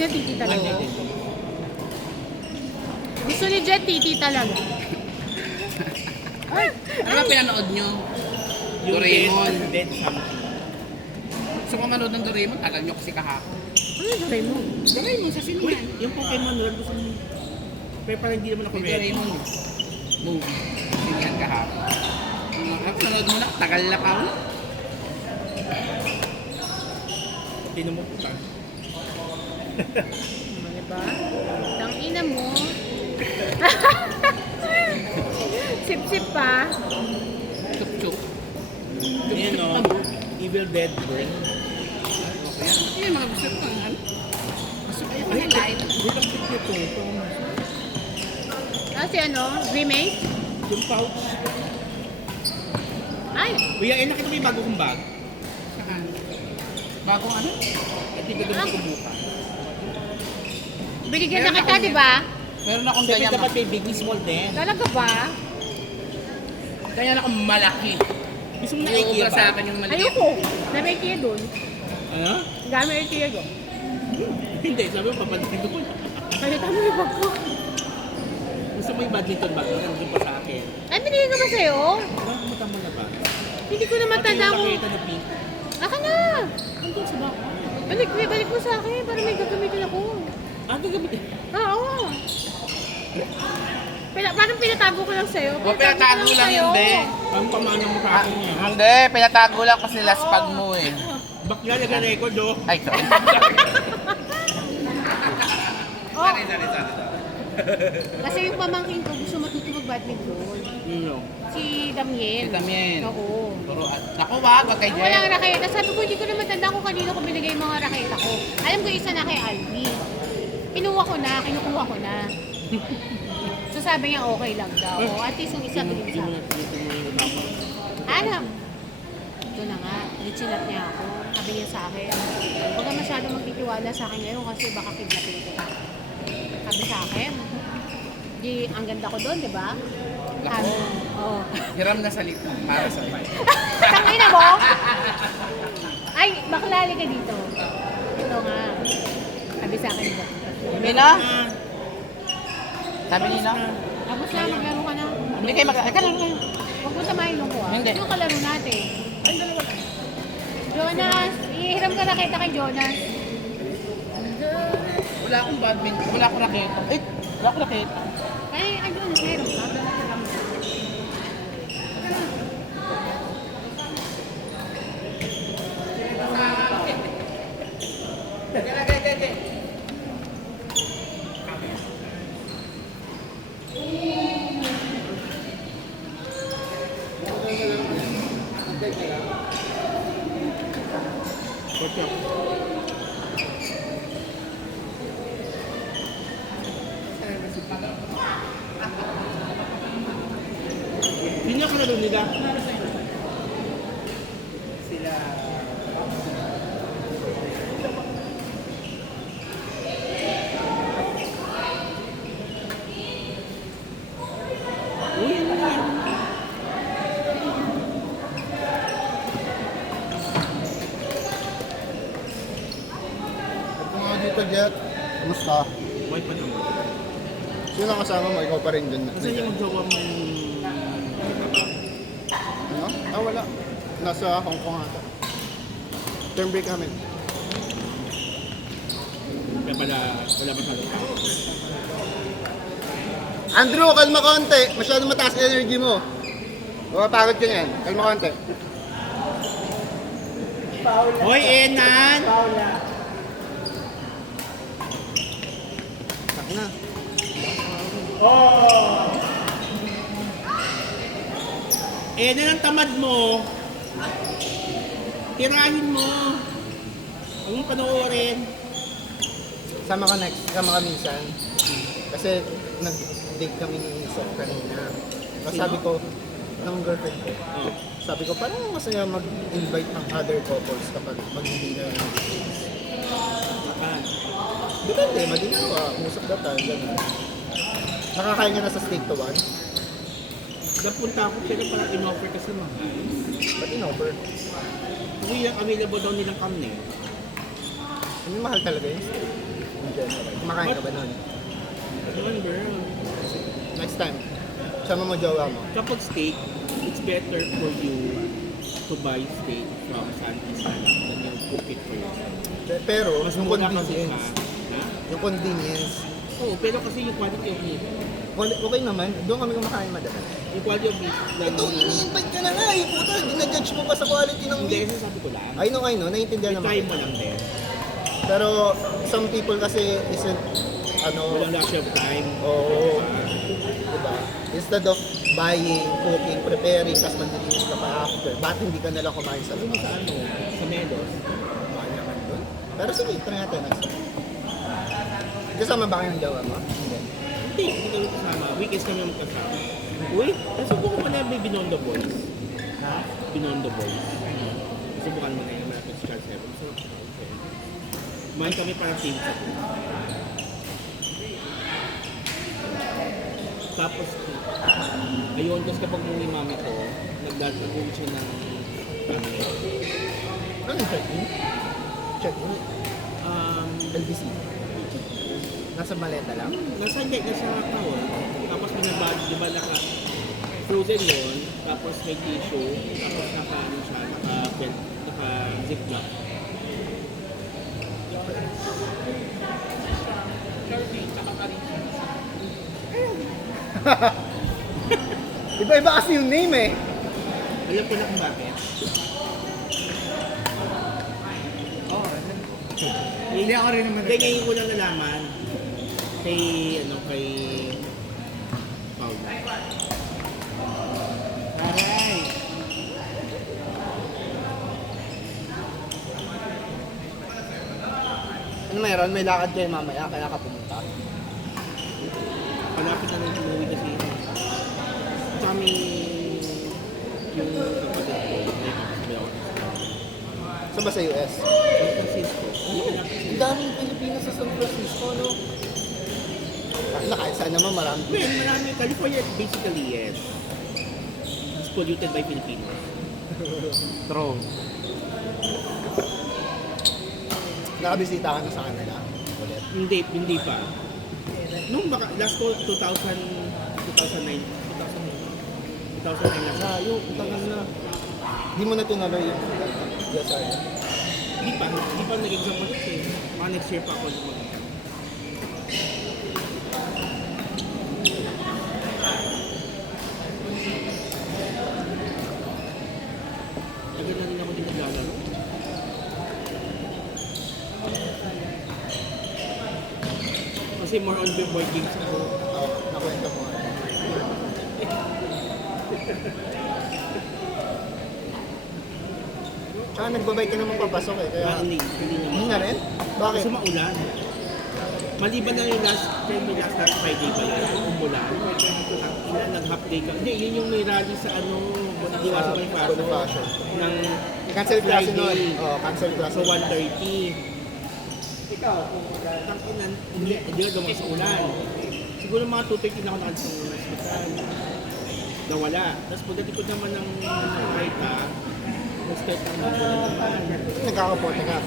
niya titi talaga. Gusto ni Jet titi talaga. Ano ba pinanood nyo? Doraemon. Gusto ko manood ng Doraemon, tagal nyo kasi kahapon. Ano yung Doraemon? Doraemon sa cinema. Yung Pokemon lang gusto mo. Pero parang hindi naman ako May ready. Doraemon movie. Sinihan kahapon. Ako nanood mo na, tagal na pa. Tinan mo puta. Diba? Tangina mo. Sip-sip pa. Chup-chup. Ayan o. Evil Dead Brain. Okay yan, mga gusto ko. Ano? Gusto ko yung highlight. Di ba cute nito? Kasi ano, remake? Yung pouch. Ay, Kuya, nakita mo yung bago kong bag? Saan? Bagong ano? At di ba doon ko buka? binigyan na kita, di ba? Meron akong Siyempre ganyan. dapat may big and small din. Talaga ba? Ganyan akong malaki. Gusto mo na Iuubra IKEA sa ba? akin yung maliit. Ayoko. Dami IKEA doon. Ano? Dami IKEA doon. Hindi, sabi mo papansin doon. Palita mo yung bag ko. Gusto mo yung badminton bag? Nandun pa sa akin. Ay, binigyan ka ba sa'yo? Bakit mo tama na ba? Hindi ko na matanda Pati ko. yung nakita na pink. Aka na! Andun sa bag. Balik mo sa akin para may gagamitin ako. Ah, gagamitin. Oo. Parang pinatago ko lang sa'yo. O, pinatago lang sa'yo. hindi. Ang pamana mo sa akin niya. Hindi, pinatago lang kasi last pag mo eh. Bakla nag-record oh. Ay, sorry. Oh, Sorry. kasi yung pamangkin ko gusto matuto mag-badminton. Si Damien. Si Damien. Oo. Pero, naku wag kay Ang walang raketa. Sabi ko, hindi ko na matanda kung kanino ko binigay yung mga raketa ko. Alam ko isa na kay Alvi. Kinukuha ko na. So sabi niya okay lang daw. At least yung isa tuloy sa akin. Alam. Ito na nga. Nitsinap niya ako. Sabi niya sa akin, huwag ka masyadong magtitiwala sa akin ngayon kasi baka kidnapin ko. Sabi sa akin. Di, ang ganda ko doon, di ba? Naku. Oo. Hiram na salita para sa akin. Tangina mo? Ay, baklali ka dito. Ito nga. Sabi sa akin ba? Mina? Sabi nila? Tapos na, maglaro ka na. Hindi kayo mag- Eka lang. Huwag mo samahin mo ko ah. Hindi. Yung kalaro natin. Jonas, ihiram ka nakita kay Jonas. Wala akong badminton. Wala akong raketa. Wala akong raketa. Ay, Jonas, meron ka. Sino ka na doon nila? Uy, ano yan? Ito nga dito, Jet. Kumusta? Boy pa naman. Sino ang kasama mo? Ikaw pa rin dun. Kasi yung magjowa mo yung... Ano? Ah, wala. Nasa Hong Kong ata. Term break kami. Kaya pala, wala pa sa Andrew, kalma konti. Masyado mataas energy mo. Mapapagod ka niyan. Kalma konti. Hoy, Enan! Tak na. Enan ang tamad mo. Tirahin mo. Huwag mong panoorin. Sama ka next. Sama ka minsan. Kasi nag-date kami ni Seth kanina. Tapos sabi ko, ng girlfriend ko. Oh. Sabi ko, parang masaya mag-invite ng other couples kapag mag-dinner ng Ah. depende, maginawa, musap datan, gano'n. Nakakain ka na sa steak to one? Napunta ako pero parang in-offer kasi mahal. Ba't in-offer? Uy, ang available daw nilang kami. Ano mahal talaga yung steak? Yung Kumakain ka ba nun? Naman, girl. Next time. Sama mo jowa mo. Kapag steak, it's better for you to buy steak from Santis na lang than you cook it for yourself. Pero, Mas yung mura kasi siya. convenience. Ha? Yung convenience. Oo, pero kasi yung quality of meat. Okay naman. Doon kami kumakain madalas. Yung quality of meat lang. Ito, ini-invite ka na nga eh. Puta, ginajudge mo pa sa quality ng Hindi, meat. sabi ko lang. I know. Naiintindihan naman. Try mo lang din. Pero, some people kasi isn't, Walang rush of time. oo. Diba? Instead of buying, cooking, preparing, tapos manlilinis ka pa after, ba't hindi ka nalang kumain sa Sabi mo sa labas? sa Melos. Mahal naman doon. Pero sige, try natin next time. Kasama ba kayo ng jowa mo? Hindi. Hindi kami kasama. Weekends kami magkasama. Uy, subukan mo na yung Binondo Boys. Ha? Binondo Boys. Subukan mo na yung malapit sa Charles Evans. So, okay. Kumain kami parang team sa Tapos, ayun, kasi kapag mong yung mami ko, nagdadagong siya ng pamilya. Ano yung check-in? Check-in? LBC. Nasa maleta lang? Nasa kahon. Tapos binabag, di ba frozen yun, tapos may tissue, tapos naka-ziplock. Iba-iba kasi yung name eh. Alam ko na kung bakit. Hindi ako rin naman. Hindi, ngayon ko lang nalaman kay Paul. Aray. Ano mayroon? May lakad kayo mamaya, kaya ka pumunta. Palapit na rin umuwi kasi kami yung kapatid ko, may kapatid ako. Saan ba sa US? San Francisco. Ang daming Pilipino sa San Francisco, no? Kahit saan naman marami. Well, marami. California, basically, yes. It's polluted by Filipinos. True. Nakabisita ka na sa kanila ulit. Hindi pa. Nung last ko, 2009 na siya. Layo, tagal na. Hindi mo na tinuloy yung yes, sir. Hindi pa nag-exam ulit eh. Mga next year pa ako mag Tagal na rin ako din naglalaro. Kasi more on board games ako. Oh, nakwento mo. Tsaka nagbabay ka naman papasok eh, kaya... Hindi Hindi naman. na rin? Bakit? Kasi maulan. Maliban na yung last Friday ba yun? Umulan. Nag-half day ka. Hindi, yun yung may rally sa Diwasa Bonifacio. Bonifacio. Ng Cancel klase nun. Friday. Oo, cancel klase. So 1:30. Ikaw, tangkinan, hindi na dumaan sa ulan. Siguro mga 2:30 na ako nakalis ng hospital. Nawala. Tapos pagdating ko naman ng Marita, nag-start ang naman. Nagkakapote ka.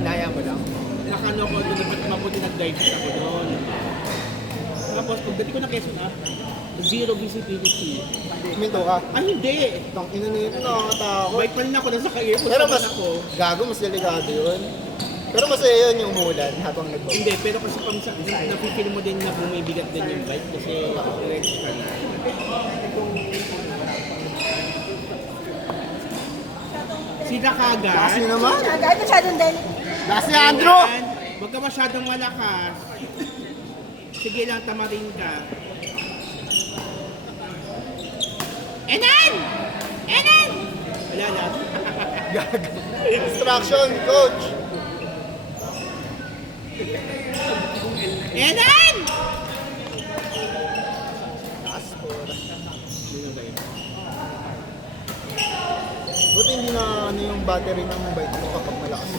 Naya mo lang. Nakano ko doon, mabuti nag-dive ako doon. Tapos pagdating ko na Quezon zero visibility. Minto ka. Ay hindi! Tang ina nito, nakakatakot. Bike pa rin ako, nasa ka-airport Pero naman mas ako. gago, mas delikado yun. Pero masaya yun yung umulan habang nagbo. Hindi, pero kasi napipili mo din na bumibigat din yung bike kasi rest ka rin. Sila kagad. Kasi naman. Agad masyadong din. Last ni Andrew! Ayan, huwag ka masyadong malakas. Sige lang, tamarin ka. Enan! Enan! Wala lang. Gago. Instruction, coach. Enan! Taas po. Sino ba yun? Buti hindi na ano yung battery ng bike mo kapag malakas.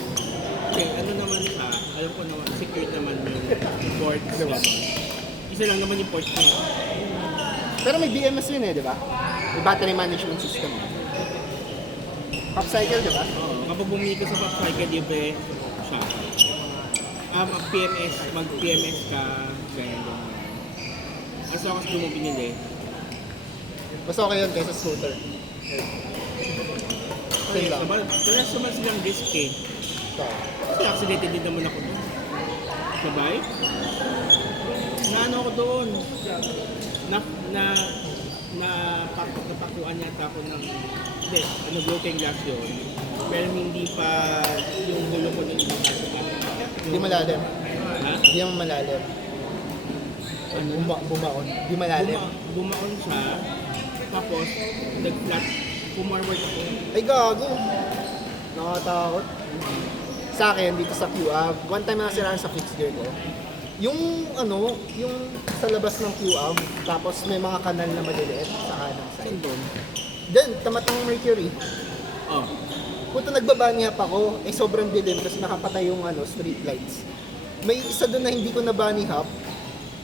Okay, ano naman siya, alam ko naman, secured naman yung ports. Diba? Isa lang naman yung ports niya. Pero may BMS yun eh, di ba? May battery management system. Pop cycle, di ba? Oo, kapag bumili ka sa Pop Cycle, di ba siya? mag-PMS ka, ganyan. As long as doon mo binili. Mas okay yun kaysa scooter. Same lang. Parehas naman silang risk eh. Kasi accidented din naman ako doon. Sabay? Naano ako doon? Napakuan yata ako ng... Hindi, broken glass yun. Pero hindi pa yung gulo ko nung Hindi malalim. Ha? Hindi naman malalim. Bumaon. Hindi malalim. Bumaon siya. Tapos, nag-flat. Pumorward ako. Ay, gago. Nakatakot. Sa akin, dito sa QAV, one time na nasiraan sa fixed gear ko. Yung sa labas ng QAV, tapos may mga kanal na maliliit sa kanang side. doon? Diyan, tamatang Mercury. Oh. Punta nagbabani up ako, sobrang dilim kasi nakapatay yung street lights. May isa doon na hindi ko na bunny hop.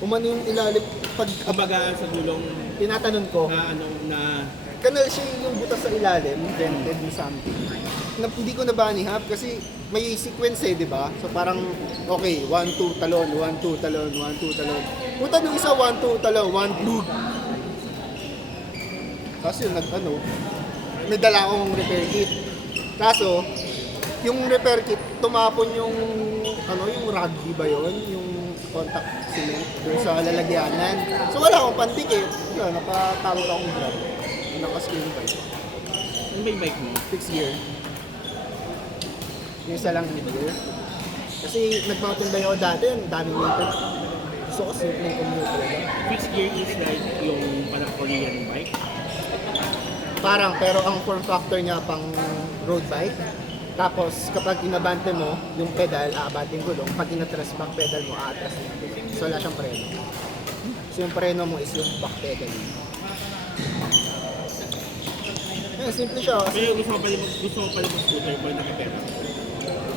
Umano yung ilalim, pag Kumbaga sa gulong tinatanong ko, na kanal siya yung butas sa ilalim, vented or something. Hindi ko na bunny hop kasi may sequence di ba? So parang, okay, 1, 2, talon, 1, 2, talon, 1, 2, talon. Punta nung isa, 1, 2, talon, 1, blue. Kasi may dala akong repair kit. Kaso, yung repair kit, tumapon yung rugby ba yun? Yung contact cement dun sa lalagyanan. So wala akong pandikit. Wala, napatawag akong grab. Naka-screen bike. ano ba yung bike mo? 6 year. Yung isa lang year. Kasi nag-mountain bike ako dati, ang daming meter. Gusto ko simple commute talaga. Fixed gear is like yung parang Korean bike. Parang, pero ang form factor niya pang road bike. Tapos, kapag inabante mo, yung pedal, aabante yung gulong. Pag inatras back pedal mo, aatras yung gulong. So, wala siyang preno. So, yung preno mo is yung back pedal. Simple siya. Kasi Pero gusto mo pala mag-scooter pag nakapera.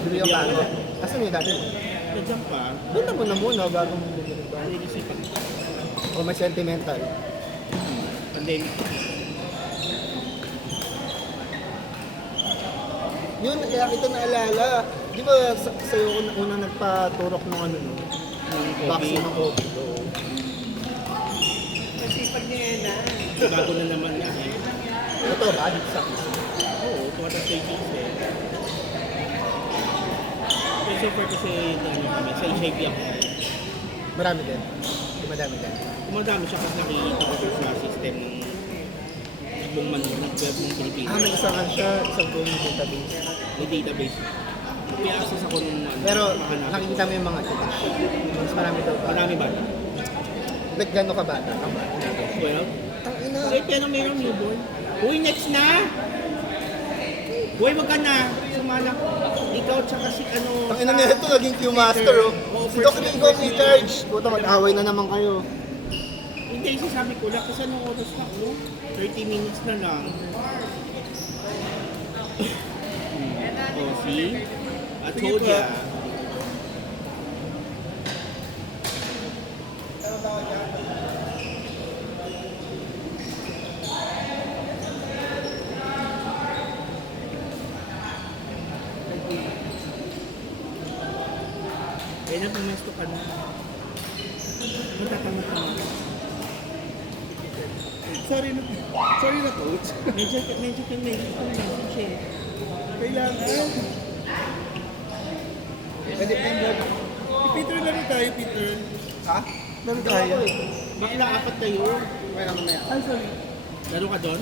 bili yung bago. Kasi may dati. Nandiyan pa. Doon na muna bago mo bumili ba? Hindi kasi pag O may sentimental. pandemic. Yun, kaya kita naalala. Di ba sa'yo ko unang nagpaturok ng Ng vaccine COVID. ng COVID? Oo. Bago na naman yan eh. Ito ba? Dito sa akin. Oo, tumatas sa case eh. Pero so far kasi kami, sa HIP ako. Marami din. Di madami din. Kumadami siya kasi nakikita ko sa system ng buong web ng Pilipinas. May isang buong database. May database. May access ako nung Pero mahanap. nakikita mo yung mga kita. Mas marami daw pa. Marami ba? Gano'n ka bata? Ang bata. 12? Tangina. Ay, pero mayroong newborn. Uy, next na! Uy, wag ka na! Sumala. Ikaw tsaka si Tangina nito, naging Q-Master oh. Si Doc Rico ang in-charge. Puta, mag-away na naman kayo. Hindi, sasabi ko lang kasi anong oras na ako? 30 minutes na lang. Oh, see? I told ya. Kaya na pumesto ka na. Matatama-tama. Sorry na coach. Medyo kang message eh. Kailangan. Pwede pinag. Peter, laro tayo, Peter. Ha? Laro tayo. Bakla, apat tayo. Kaya lang mamaya. Laro ka doon?